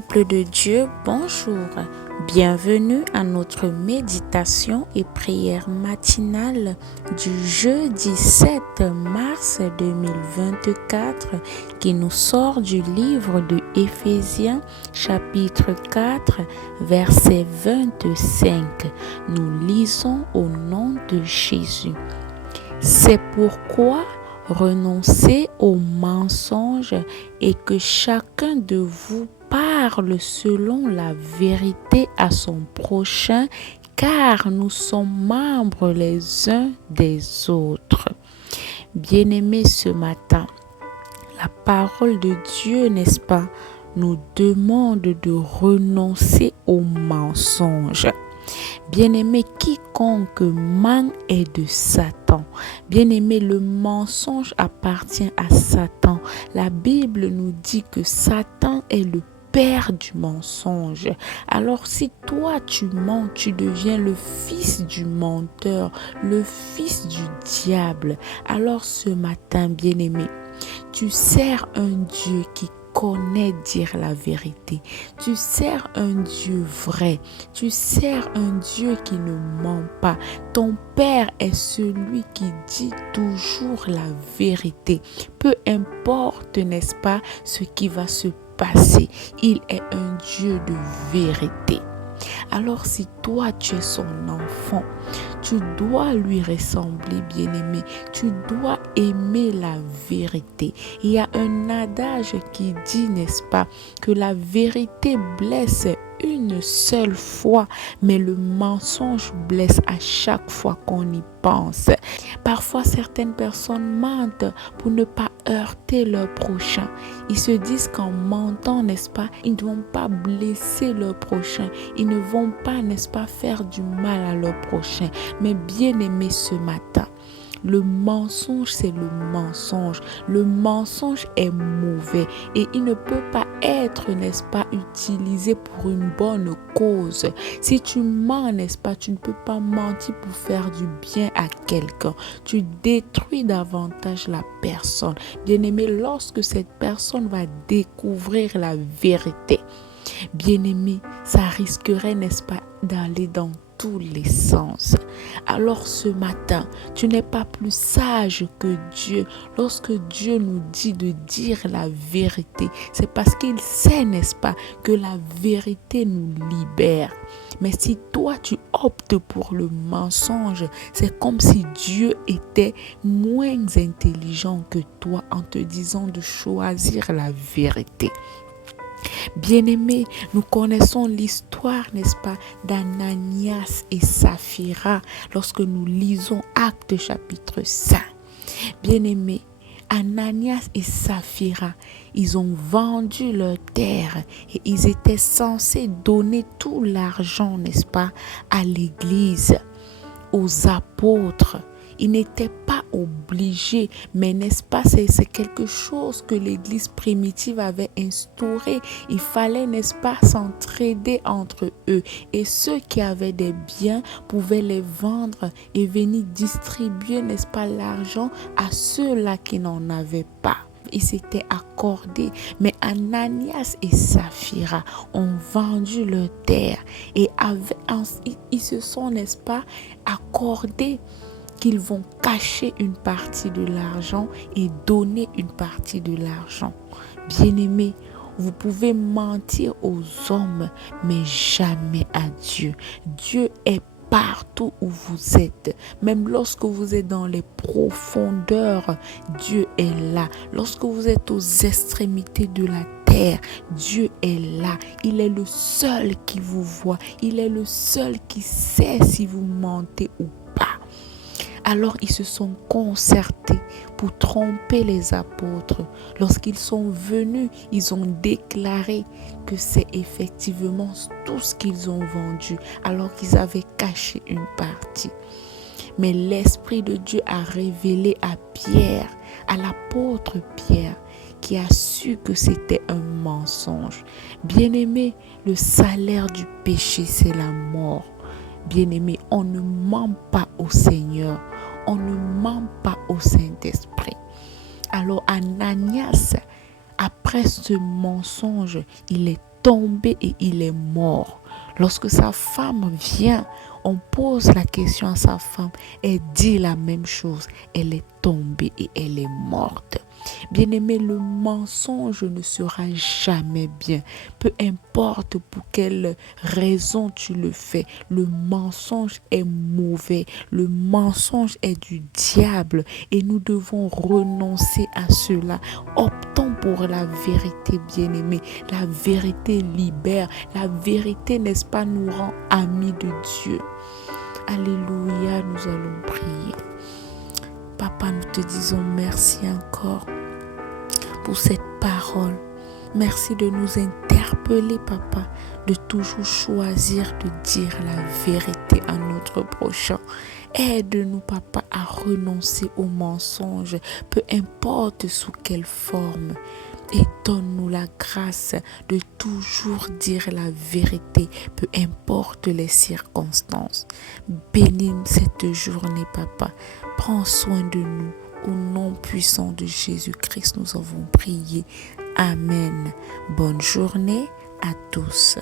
peuple de Dieu, bonjour. Bienvenue à notre méditation et prière matinale du jeudi 7 mars 2024 qui nous sort du livre de Éphésiens chapitre 4 verset 25. Nous lisons au nom de Jésus. C'est pourquoi renoncez aux mensonges et que chacun de vous parle selon la vérité à son prochain, car nous sommes membres les uns des autres. Bien-aimés, ce matin, la parole de Dieu, n'est-ce pas, nous demande de renoncer aux mensonges. Bien-aimé, quiconque ment est de Satan. Bien-aimé, le mensonge appartient à Satan. La Bible nous dit que Satan est le père du mensonge. Alors si toi tu mens, tu deviens le fils du menteur, le fils du diable. Alors ce matin, bien-aimé, tu sers un Dieu qui connaît dire la vérité. Tu sers un Dieu vrai. Tu sers un Dieu qui ne ment pas. Ton Père est celui qui dit toujours la vérité. Peu importe, n'est-ce pas, ce qui va se passer. Il est un Dieu de vérité. Alors si toi tu es son enfant, tu dois lui ressembler, bien-aimé. Tu dois aimer la vérité. Il y a un adage qui dit, n'est-ce pas, que la vérité blesse une seule fois, mais le mensonge blesse à chaque fois qu'on y pense. Parfois, certaines personnes mentent pour ne pas heurter leur prochain. Ils se disent qu'en mentant, n'est-ce pas, ils ne vont pas blesser leur prochain. Ils ne vont pas, n'est-ce pas, faire du mal à leur prochain. Mais bien aimé, ce matin, le mensonge, c'est le mensonge. Le mensonge est mauvais et il ne peut pas être, n'est-ce pas, utilisé pour une bonne cause. Si tu mens, n'est-ce pas, tu ne peux pas mentir pour faire du bien à quelqu'un. Tu détruis davantage la personne. Bien-aimé, lorsque cette personne va découvrir la vérité, bien-aimé, ça risquerait, n'est-ce pas, d'aller dans tous les sens. Alors ce matin, tu n'es pas plus sage que Dieu. Lorsque Dieu nous dit de dire la vérité, c'est parce qu'il sait, n'est-ce pas, que la vérité nous libère. Mais si toi tu optes pour le mensonge, c'est comme si Dieu était moins intelligent que toi en te disant de choisir la vérité. Bien-aimés, nous connaissons l'histoire, n'est-ce pas, d'Ananias et Saphira lorsque nous lisons Actes chapitre 5. Bien-aimés, Ananias et Saphira, ils ont vendu leur terre et ils étaient censés donner tout l'argent, n'est-ce pas, à l'église, aux apôtres. Ils n'étaient pas obligés, mais n'est-ce pas, c'est quelque chose que l'église primitive avait instauré. Il fallait, n'est-ce pas, s'entraider entre eux. Et ceux qui avaient des biens pouvaient les vendre et venir distribuer, n'est-ce pas, l'argent à ceux-là qui n'en avaient pas. Ils s'étaient accordés, mais Ananias et Saphira ont vendu leur terre et ils se sont, n'est-ce pas, accordés qu'ils vont cacher une partie de l'argent et donner une partie de l'argent. Bien-aimés, vous pouvez mentir aux hommes, mais jamais à Dieu. Dieu est partout où vous êtes. Même lorsque vous êtes dans les profondeurs, Dieu est là. Lorsque vous êtes aux extrémités de la terre, Dieu est là. Il est le seul qui vous voit. Il est le seul qui sait si vous mentez ou pas. Alors ils se sont concertés pour tromper les apôtres. Lorsqu'ils sont venus, ils ont déclaré que c'est effectivement tout ce qu'ils ont vendu, alors qu'ils avaient caché une partie. Mais l'Esprit de Dieu a révélé à Pierre, à l'apôtre Pierre, qui a su que c'était un mensonge. Bien-aimé, le salaire du péché, c'est la mort. Bien-aimé, on ne ment pas au Seigneur. On ne ment pas au Saint-Esprit. Alors Ananias, après ce mensonge, il est tombé et il est mort. Lorsque sa femme vient, on pose la question à sa femme, elle dit la même chose, elle est tombée et elle est morte. Bien-aimé, le mensonge ne sera jamais bien. Peu importe pour quelle raison tu le fais, le mensonge est mauvais. Le mensonge est du diable et nous devons renoncer à cela. Optons pour la vérité, bien-aimé. La vérité libère. La vérité, n'est-ce pas, nous rend amis de Dieu. Alléluia, nous allons prier. Papa, nous te disons merci encore pour cette parole. Merci de nous interpeller, papa, de toujours choisir de dire la vérité à notre prochain. Aide-nous, papa, à renoncer aux mensonges, peu importe sous quelle forme. Et donne-nous la grâce de toujours dire la vérité, peu importe les circonstances. Bénis cette journée, papa. Prends soin de nous. Au nom puissant de Jésus-Christ, nous avons prié. Amen. Bonne journée à tous.